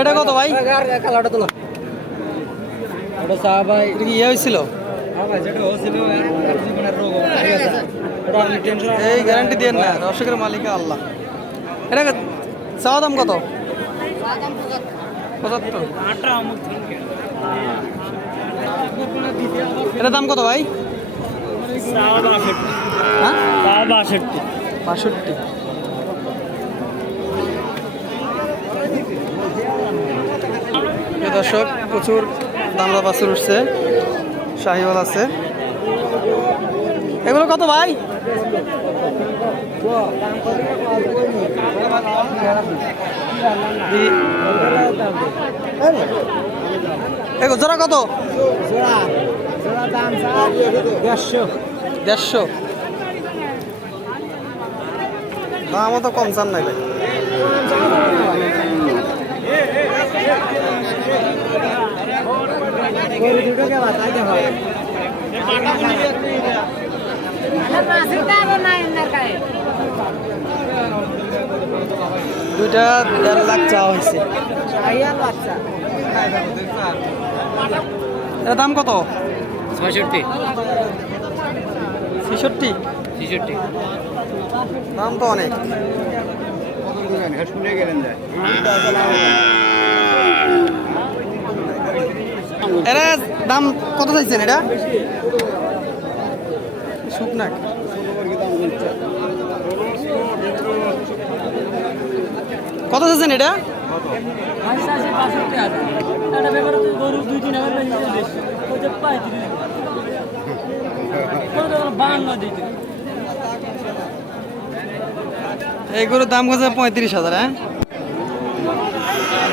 এটা কত ভাই? কালাটা তোলা ওটা চা ভাই এটা কি ইয়ে হয়েছিল? হ্যাঁ ভাই যেটা হয়েছিল জীবনের রোগ ঠিক আছে ওটা আপনি টেনশন এই গ্যারান্টি দেন না, দর্শকের মালিক আল্লাহ। এটা চাওয়া দাম কত? 75। এটা দাম কত ভাই? হ্যাঁ 62। দর্শক প্রচুর দামড়া বাছুর উঠছে, শাহিওয়াল আছে। এগুলো কত ভাই? এগুলো জোড়া কত? 150। দামও তো কম চান নাই ভাই। দুইটা 1.5 লাখ চাওয়া হয়েছে। এর দাম কত? 66 66। দাম তো অনেক। এরা দাম কত চাইছেন? এটা শুকনা কত চাইছেন? এটা এই গরুর দাম কত? 35,000। হ্যাঁ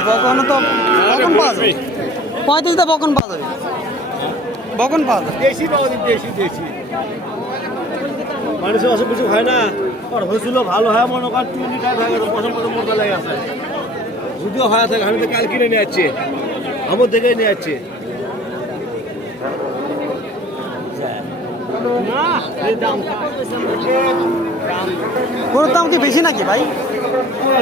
বকন তো বকন পাওয়া যাবে। 35 বকন পাওয়া যাবে। বকন পাওয়া যাবে। দেশি মানুষের অসুখ বিসুখ হয় না, হয়েছিল ভালো হয় মনে কর 2 লিটার হয়ে গেছে, পছন্দ মতো মোটা লেগে আছে। যদিও হয় থাকে আমি তো কাল কিনে নিয়ে যাচ্ছি, আমার দেখেই নিয়ে যাচ্ছি গরুর দাম কি বেশি নাকি ভাই?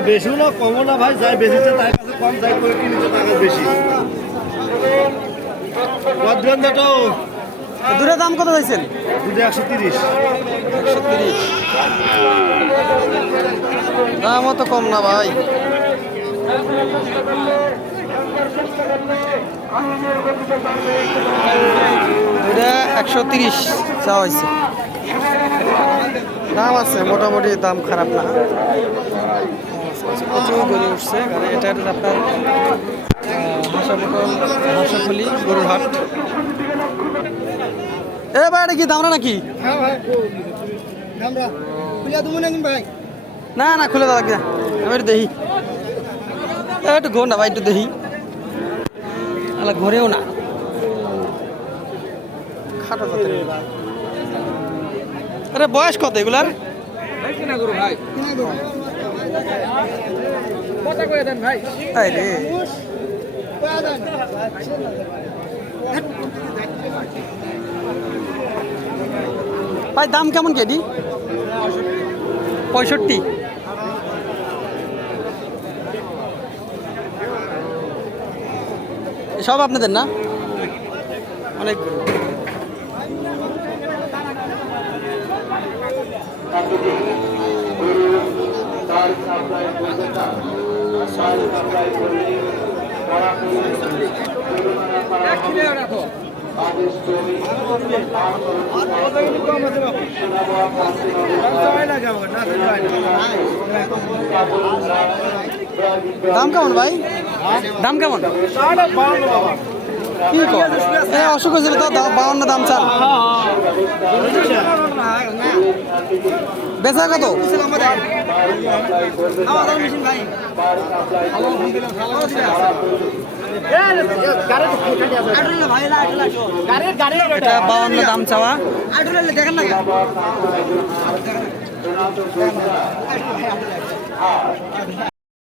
বেশি না কমও না ভাই, যাই বেশিছে তার কাছে কম, যাই করে কিনেছে তার কাছে বেশি। দূরের দাম কত চাইছেন? 130। দামও তো কম না ভাই। এটা 130 চাওয়া হয়েছে। দাম আছে মোটামুটি, দাম খারাপ না। প্রচুর গরু উঠছে, কারণ এটা আপনার হাঁসাখুলি গরুর হাট। এ ভাই এটা কি দামরা নাকি? না না খুলে দেওয়া লাগবে না, আমি একটু দেখি। একটু ঘোর না ভাই, একটু দেখি। আলা ঘোরেও না, খাটো জাতের। আরে বয়স কত এগুলার? তাই রে, ভাই দাম কেমন কেডি? 65। সব আপনাদের না? অনেক দাম কেমন ভাই? দাম কেমন? কি অসুখ হয়েছিল তো 52 দাম চান। বেচা কত? এটা 52 দাম চাওয়া। দেখেন না